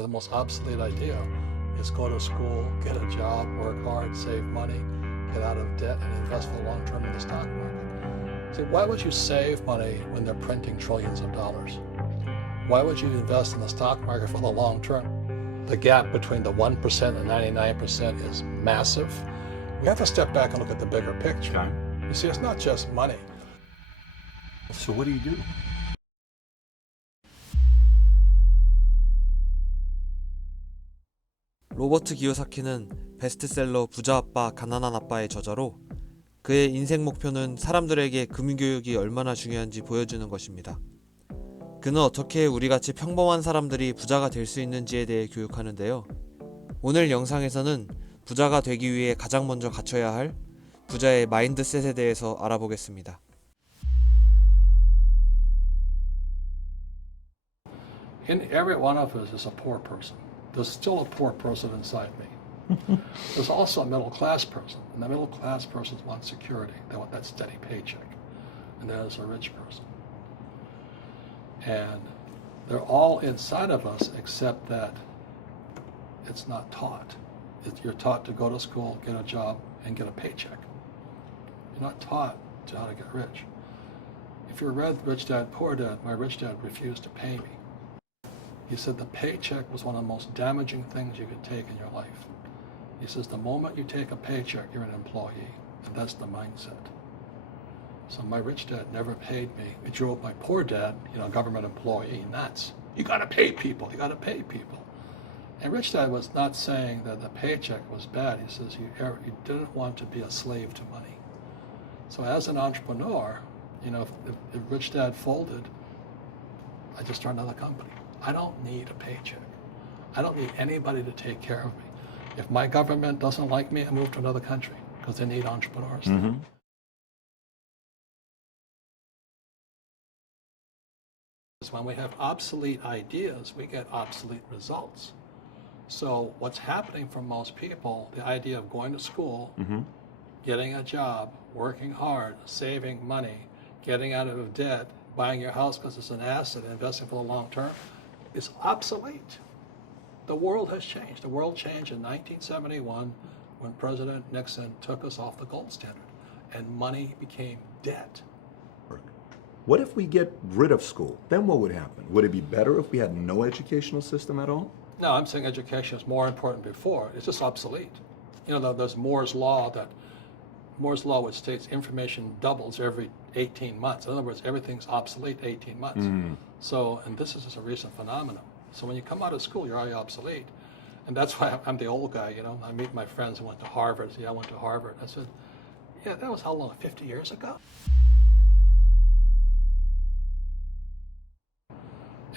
The most obsolete idea is go to school, get a job, work hard, save money, get out of debt, and invest for the long term in the stock market. See, why would you save money when they're printing trillions of dollars? Why would you invest in the stock market for the long term? The gap between the 1% and 99% is massive. We have to step back and look at the bigger picture. Okay. You see, it's not just money. So what do you do? 로버트 기요사키는 베스트셀러 부자아빠 가난한아빠의 저자로 그의 인생 목표는 사람들에게 금융교육이 얼마나 중요한지 보여주는 것입니다. 그는 어떻게 우리같이 평범한 사람들이 부자가 될 수 있는지에 대해 교육하는데요. 오늘 영상에서는 부자가 되기 위해 가장 먼저 갖춰야 할 부자의 마인드셋에 대해서 알아보겠습니다. In every one of us is a poor person. There's still a poor person inside me. There's also a middle class person, and the middle class person wants security. They want that steady paycheck. And there's a rich person. And they're all inside of us except that it's not taught. You're taught to go to school, get a job, and get a paycheck. You're not taught to how to get rich. If you read Rich Dad, Poor Dad, my rich dad refused to pay me. He said the paycheck was one of the most damaging things you could take in your life. He says the moment you take a paycheck, you're an employee, and that's the mindset. So my rich dad never paid me. It drove my poor dad, government employee, nuts. You gotta pay people, you gotta pay people. And rich dad was not saying that the paycheck was bad. He says you didn't want to be a slave to money. So as an entrepreneur, if rich dad folded, I just started another company. I don't need a paycheck. I don't need anybody to take care of me. If my government doesn't like me, I move to another country because they need entrepreneurs. Mm-hmm. When we have obsolete ideas, we get obsolete results. So what's happening for most people, the idea of going to school, getting a job, working hard, saving money, getting out of debt, buying your house because it's an asset, investing for the long term, is obsolete. The world has changed. The world changed in 1971 when President Nixon took us off the gold standard and money became debt. What if we get rid of school? Then what would happen? Would it be better if we had no educational system at all? No, I'm saying education is more important before. It's just obsolete. There's Moore's Law which states information doubles every 18 months. In other words, everything's obsolete 18 months. So, and this is just a recent phenomenon. So when you come out of school, you're already obsolete. And that's why I'm the old guy, I meet my friends who went to Harvard. I went to Harvard. I said, yeah, that was how long, 50 years ago?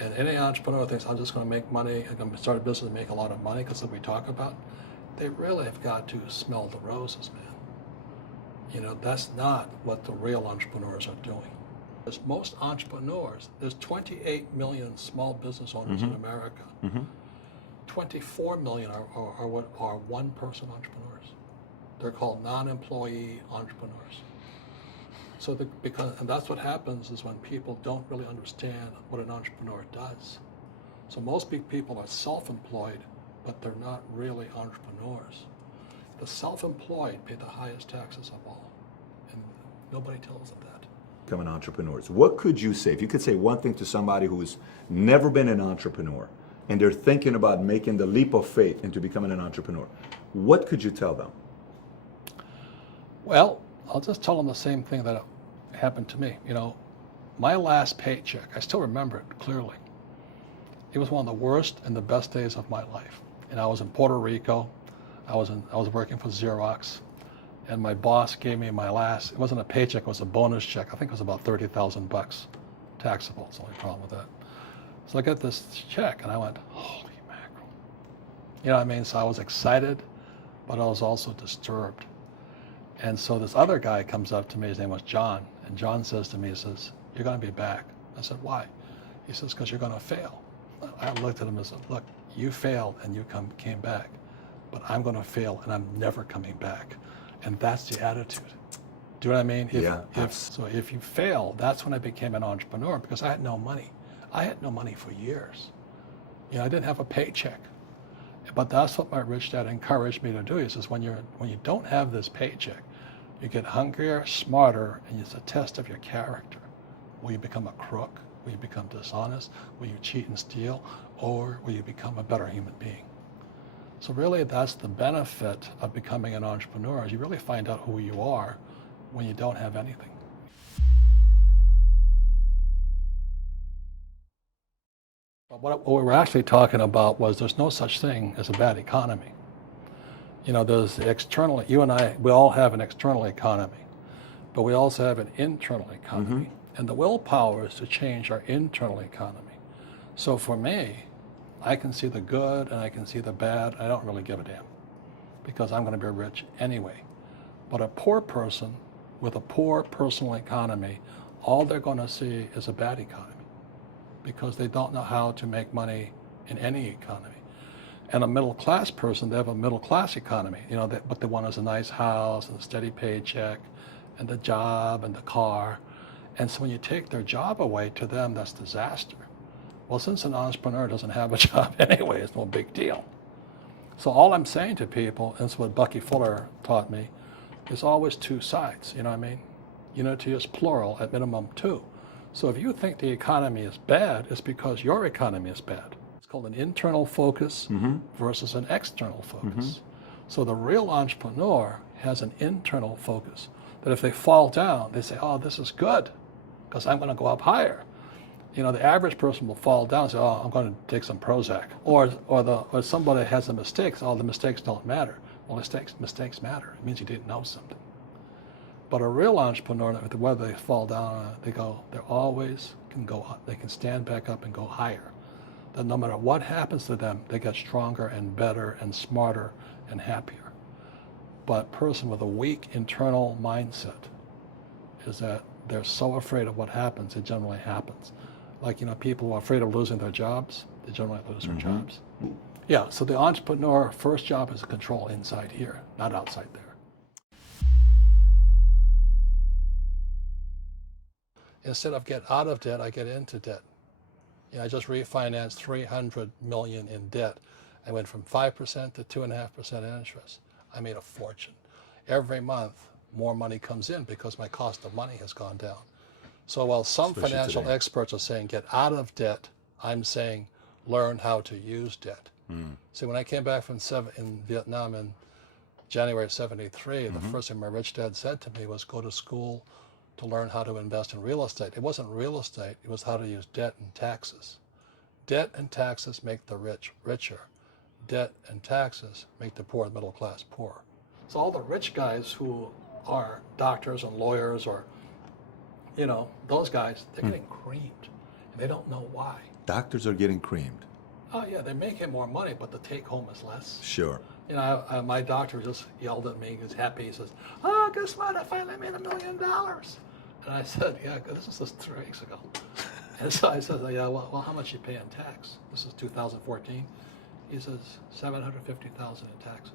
And any entrepreneur thinks, I'm just going to make money, I'm going to start a business and make a lot of money because we talk about, they really have got to smell the roses, man. That's not what the real entrepreneurs are doing. There's most entrepreneurs, there's 28 million small business owners in America. 24 million are what are one-person entrepreneurs. They're called non-employee entrepreneurs. So and that's what happens is when people don't really understand what an entrepreneur does. So most big people are self-employed, but they're not really entrepreneurs. The self-employed pay the highest taxes of all, and nobody tells them that. Becoming entrepreneurs. What could you say? If you could say one thing to somebody who's never been an entrepreneur and they're thinking about making the leap of faith into becoming an entrepreneur, what could you tell them? Well, I'll just tell them the same thing that happened to me. My last paycheck, I still remember it clearly. It was one of the worst and the best days of my life. And I was in Puerto Rico. I was working for Xerox, and my boss gave me my last, it wasn't a paycheck, it was a bonus check. I think it was about $30,000 taxable. It's the only problem with that. So I got this check and I went, holy mackerel. You know what I mean? So I was excited, but I was also disturbed. And so this other guy comes up to me, his name was John, and John says to me, he says, you're going to be back. I said, why? He says, because you're going to fail. I looked at him and said, look, you failed and you came back, but I'm going to fail and I'm never coming back. And that's the attitude. Do you know what I mean? If you fail, that's when I became an entrepreneur because I had no money. I had no money for years. You know, I didn't have a paycheck. But that's what my rich dad encouraged me to do. He says, when you don't have this paycheck, you get hungrier, smarter, and it's a test of your character. Will you become a crook? Will you become dishonest? Will you cheat and steal? Or will you become a better human being? So really, that's the benefit of becoming an entrepreneur, is you really find out who you are when you don't have anything. But what we were actually talking about was there's no such thing as a bad economy. You know, there's the external, you and I, we all have an external economy, but we also have an internal economy. And the willpower is to change our internal economy. So for me, I can see the good and I can see the bad. I don't really give a damn because I'm going to be rich anyway. But a poor person with a poor personal economy, all they're going to see is a bad economy because they don't know how to make money in any economy. And a middle class person, they have a middle class economy. You know, what they want is a nice house and a steady paycheck and the job and the car. And so when you take their job away, to them, that's disaster. Well, since an entrepreneur doesn't have a job anyway, it's no big deal. So all I'm saying to people, and it's what Bucky Fuller taught me, is always two sides, you know what I mean? Unity is plural, at minimum two. So if you think the economy is bad, it's because your economy is bad. It's called an internal focus versus an external focus. So the real entrepreneur has an internal focus, that if they fall down, they say, oh, this is good, because I'm going to go up higher. You know, the average person will fall down and say, oh, I'm going to take some Prozac. Or somebody has a mistake, so, oh, the mistakes don't matter. Well, mistakes matter. It means you didn't know something. But a real entrepreneur, whether they fall down, they always can go up. They can stand back up and go higher. That no matter what happens to them, they get stronger and better and smarter and happier. But a person with a weak internal mindset is that they're so afraid of what happens, it generally happens. Like, you know, people who are afraid of losing their jobs, they generally lose their jobs. Yeah, so the entrepreneur first job is to control inside here, not outside there. Instead of get out of debt, I get into debt. You know, I just refinanced $300 million in debt. I went from 5% to 2.5% interest. I made a fortune. Every month, more money comes in because my cost of money has gone down. So while some Especially financial today. experts are saying get out of debt, I'm saying learn how to use debt. See, when I came back from in Vietnam in January of '73, the first thing my rich dad said to me was go to school to learn how to invest in real estate. It wasn't real estate, it was how to use debt and taxes. Debt and taxes make the rich richer. Debt and taxes make the poor and middle class poorer. So all the rich guys who are doctors and lawyers or, you know, those guys, they're getting creamed and they don't know why. Doctors are getting creamed. Oh yeah, they're making more money, but the take home is less. Sure. You know, my doctor just yelled at me. He was happy. He says, oh, guess what? I finally made $1 million. And I said, yeah, this was just 3 weeks ago. And so I said, yeah, well, how much you pay in tax? This is 2014. He says, $750,000 in taxes.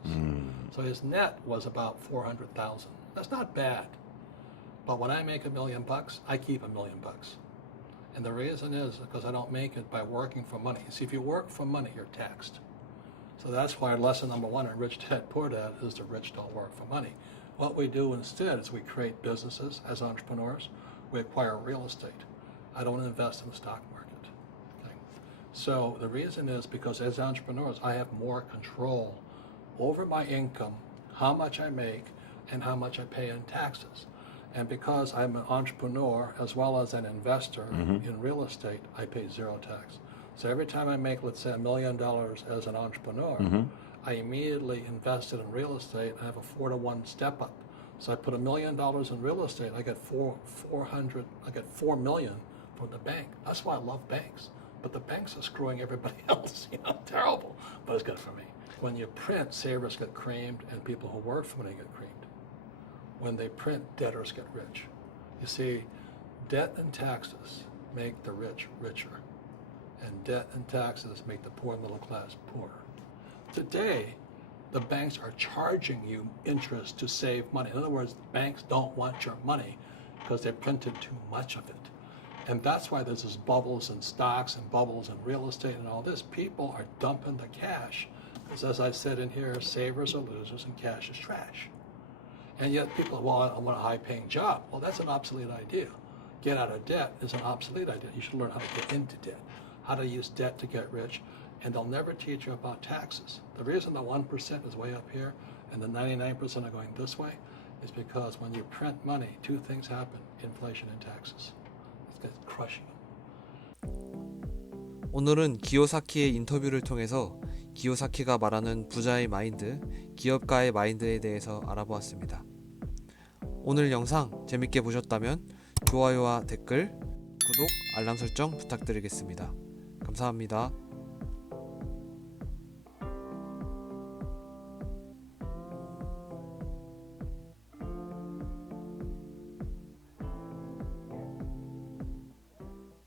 So his net was about $400,000. That's not bad. But when I make $1 million, I keep $1 million. And the reason is because I don't make it by working for money. See, if you work for money, you're taxed. So that's why lesson number one in Rich Dad, Poor Dad is the rich don't work for money. What we do instead is we create businesses as entrepreneurs. We acquire real estate. I don't invest in the stock market. Okay? So the reason is because as entrepreneurs, I have more control over my income, how much I make, and how much I pay in taxes. And because I'm an entrepreneur as well as an investor in real estate, I pay zero tax. So every time I make, let's say, $1 million as an entrepreneur, I immediately invested in real estate. I have a 4-to-1 step up. So I put $1 million in real estate. I get $4 million from the bank. That's why I love banks. But the banks are screwing everybody else. You know, terrible. But it's good for me. When you print, savers get creamed, and people who work for money get creamed. When they print, debtors get rich. You see, debt and taxes make the rich richer, and debt and taxes make the poor middle class poorer. Today, the banks are charging you interest to save money. In other words, banks don't want your money because they printed too much of it. And that's why there's this bubbles in stocks and bubbles in real estate and all this. People are dumping the cash. Because as I said in here, savers are losers and cash is trash. And yet people, well, I want a high-paying job. Well, that's an obsolete idea. Get out of debt is an obsolete idea. You should learn how to get into debt, how to use debt to get rich, and they'll never teach you about taxes. The reason the 1% is way up here and the 99% are going this way is because when you print money, two things happen, inflation and taxes. It's crushing them. 오늘은 기요사키의 인터뷰를 통해서 기요사키가 말하는 부자의 마인드, 기업가의 마인드에 대해서 알아보았습니다. 오늘 영상 재밌게 보셨다면 좋아요와 댓글, 구독, 알람 설정 부탁드리겠습니다. 감사합니다.